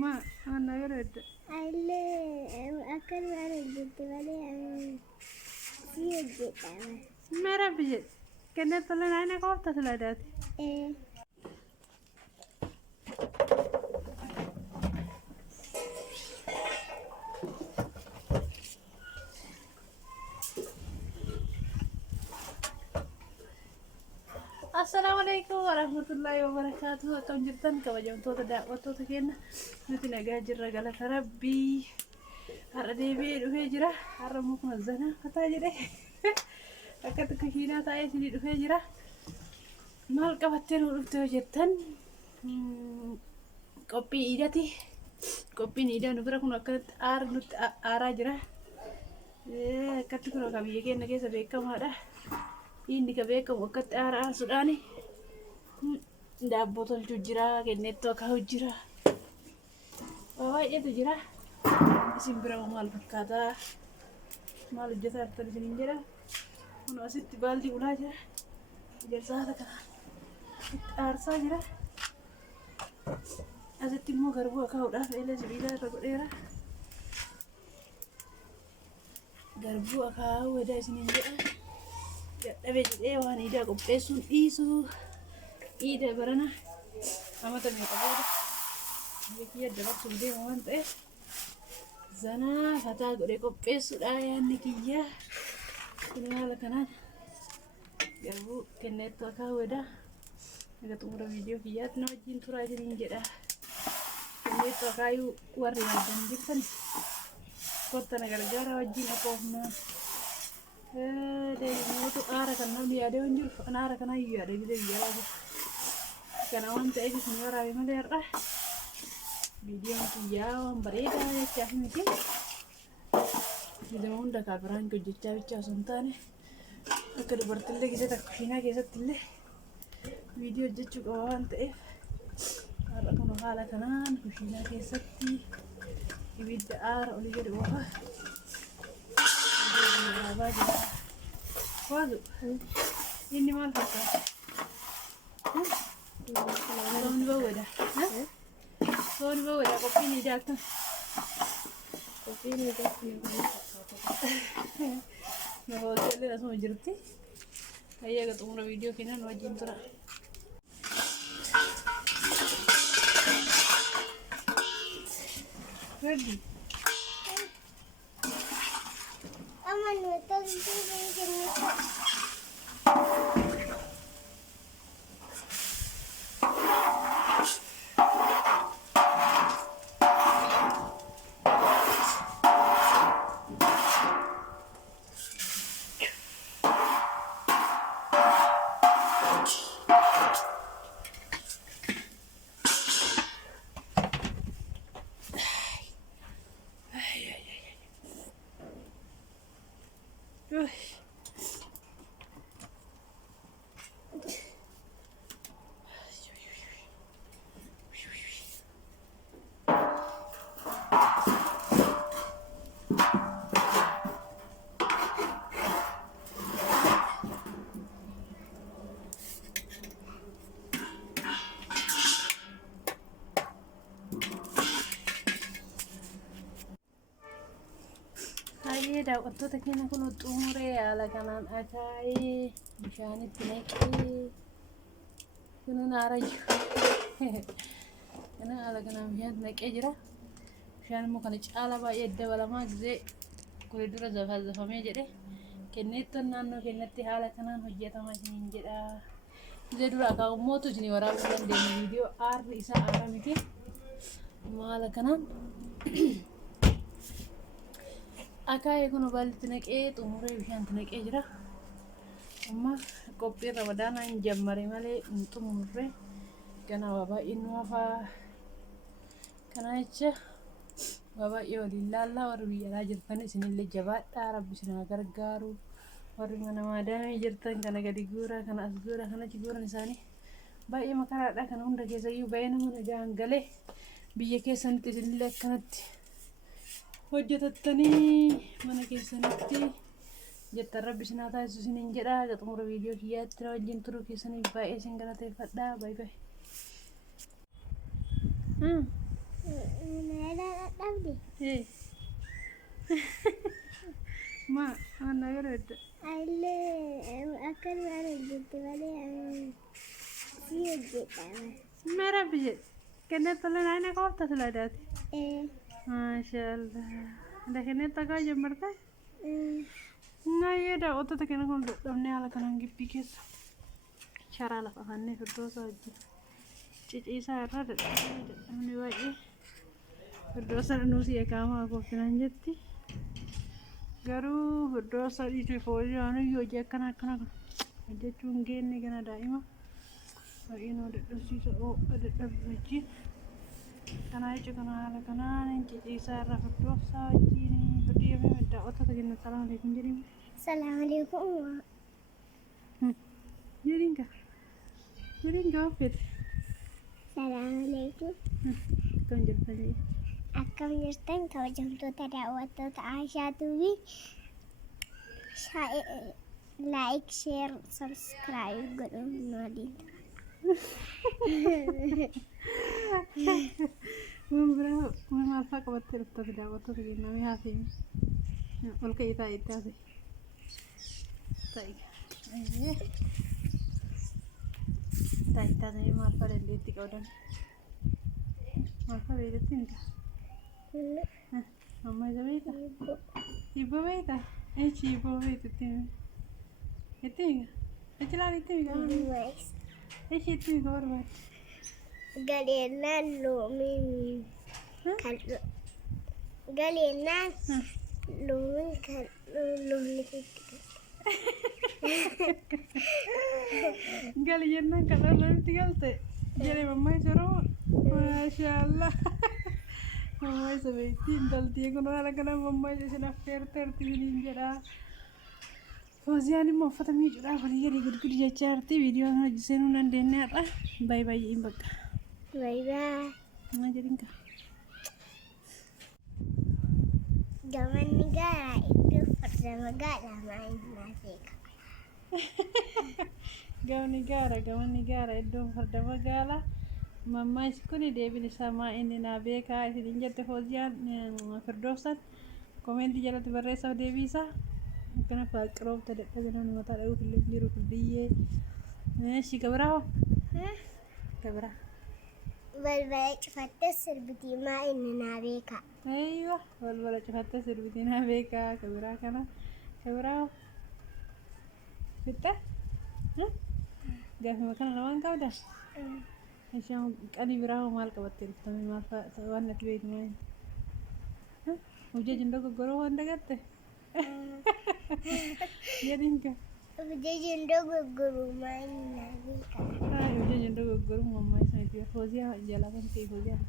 Ma ana garad alle akal wara jitte wale siye mera bije kenne tolle nane ko ta saladat Assalamualaikum warahmatullahi wabarakatuh. Akkam jirtan kabajamtoota daawwattoota keenya nuti nagaa jirra galata rabbii. Har'a deebi'ee dhufee jira. Har'a mukuma zana fataa jedhee akkatti kushiinaa taa'ee isinii dhufee jira. Maal qabattee nu dhuftee jettan qophii iidati. Qophiin iidaa nu bira kun akkatti nutti aaraa jira. Akkatti kun akka biyya keenya keessa beekamaadha. Inni ka beekamu akkatti aarsuudhaani daabboo tolchuu jira, kennettoo akaa'u jira. Baay'eetu jira. Isin bira maal fakkaata? Maal hojjetaa jirtan isiniin jedha. Kun asitti baaldii ulaa jira. Ijaarsa kanaan itti aarsaa jira. Asitti immoo garbuu akaa'uudhaaf eelee sibiilaa irra godheera. Garbuu akaa'uu edaa isiniin jedha. Dadhabee jedhee waan iidaa qopheessuun dhiisuu iida barana amata meeqa booda biyya kiyya dabarsuuf deema waan ta'eef zanaa fataa godhee qopheessuudha yaadni kiyya. Kun haala kanaan garbuu kenneettu akaa'uu edaa egaa xumura viidiyoo kiyyaatti na wajjin turaa isiniin jedha. Kenneettu akaa'uu warri maldan jirtan kotta na gargaara wajjin akoofnaa. Deemuutu aara kan namni yaadee hin jiru kan aara kana yaadee biyya biyyaa jiru. Kana waan ta'eef isin waraabe malee har'a viidiyoon kiyyaa waan bareedaa jechaaf miti. Viidiyoo hunda kaafiraan hojjechaa bichaa osoo hin taane akka dubartillee keessatti akka kushiinaa keessatti illee viidiyoo hojjechuu qaba waan ta'eef har'a kun haala kanaan kushiinaa keessatti ibidda aara olii gadi oofaa. Waduh, ini mal fakkaata. Soon bawwada. Soon bawwada qophiin iidaa akkam. qophiin iidaa kun Na hojjallee asuma jirti. Hayya ga xumura viidiyoo keenya nu wajjin tura. Ready? aman betul itu daawwattoota keenya kun xumuree haala kanaan akaa'ee bishaanitti naqee kunuun aara jiru. Kana haala kanaan bishaanitti naqee jira. Bishaan immoo kana caala baay'ee dabalamaa gisee kule dura zafamee jedhe kenneettoon naannoo keenyatti haala kanaan hojjetamaa isiniin jedha. Gisee dura akaa'uun mootu isinii waraabuu dandeenya viidiyoo aarri isaa aara miti. Haala kanaan akaa'ee kun baaldii naqee xumuree bishaanitti naqee jira. Amma qophii ramadaanaa hin jammare malee hin xumurre. Ganaa waa baay'ee nu hafaa. Kana jecha waa baay'ee waliin laallaa warri biyya alaa jirtan isinillee jabaadhaa rabbi isin haa gargaaru. Warri mana maadaamii jirtan kana gadi guura kana as guura kana achi guuran isaanii baay'ee makaraadha. Kana hunda keessayyuu baay'ee nama nagaan galee biyya keessanitti isinillee akkanatti hojjetattanii mana keessanitti jetta rabbi isin haa taasisu isiniin jedha. Haga xumura viidiyoo kiyyaatti na wajjin turuu keessaniif baay'ee isin galateeffadha. Baay baay. Ma ana gareedda. Akkan waan hojjette malee si hojjedha. Ma rabbi jedhe. Kenneth tola naannoo koofta siladaati. Maashaallah. Ada Kenneth akka jammarta. Naya daawwattoota keenya kun dadhabnee haala kanaan gibbii keessa sharaa lafa afannee firdoosa wajjin ciciisaa irraa dadhabnee baay'ee firdoosa nuusii eekaamaa kooffinaan jetti. Garuu firdoosa dhiituu fooyyaan hojii akkana hojjechuun geenne gana daa'ima baay'ee nu dadhabsiisa dadhabbii wajjin. Kana jechuun kana haala kanaan ciciisaa irraa firdoosa wajjin firdiyamee daawwattoota keenya salaam alaikum jedhima. Salam alaikum. Jedinka waffet. Salam alaikum. Kan jirtanii. Akkam jirtan kabajamtoota daawwattoota Aishaa TV. Like, share, subscribe godhuun nu waliin. Mun maal fa'aa qabattee dhufte daawwattoota keenya namni haasa'e. Ol ka'ii taa'ee itti haasa'e. Taa'ee maal fa'aa dandeetti qabdan. Maal fa'aa beekatti hin ta'a. Amma isa beekta. Ibboo beekta. Echi ibboo beektutti himi. Itti himi. Echi laal itti himi. Echi itti himi barbaadde. Galeenaan loomiin kan galeenaan loomiin kan loomni fitti. Gali jennaan kan loomni galte jedhee mammaa isa Oromoo. Maashaallah. Mammaa isa beektii intaltii kun haala kanaan mammaa isa isin affeerteerti isiniin jedha. Fooziyaan immoo uffata miicuudhaaf walii gadi gudgudi jechaa jirti. Viidiyoon hojjisee nu dandeenye har'a. Baay'ee baay'ee bakka. Bye bye. Mana jedhinka. Gamanni gaara iddoo farda magaalaa maayinaa beeka. Gamanni gaara iddoo farda magaalaa. Mammaa isi kuni deebiin isaa maa inni naa beekaa isin jette Fooziyaan Firdoosan koomeentii jalatti barreessaaf deebii isaa. Akkana faaqiroofta dadhabinaan mataa dha'uuf illee jiru firdiyyee. Shi gabraawo? Gabraa. Balbala cufattee sirbitii maa inni naa beeka. Aywa balbala cufattee sirbitii naa beeka. Gabiraa kana gabraawo? Fitta? Gaafima kana lamaan qabda? Ishaan qanii biraawo maal qabattee dhuftame maal fa'a waan natti beektu maali? Hojii jindoo goggoroo waan dagatte? Jedhinka. Hojii jindoo goggoruu maa inni naa beeka. Hojii jindoo goggoruu mammaa isaa Fooziyaan jalaa kan ta'e Fooziyaan.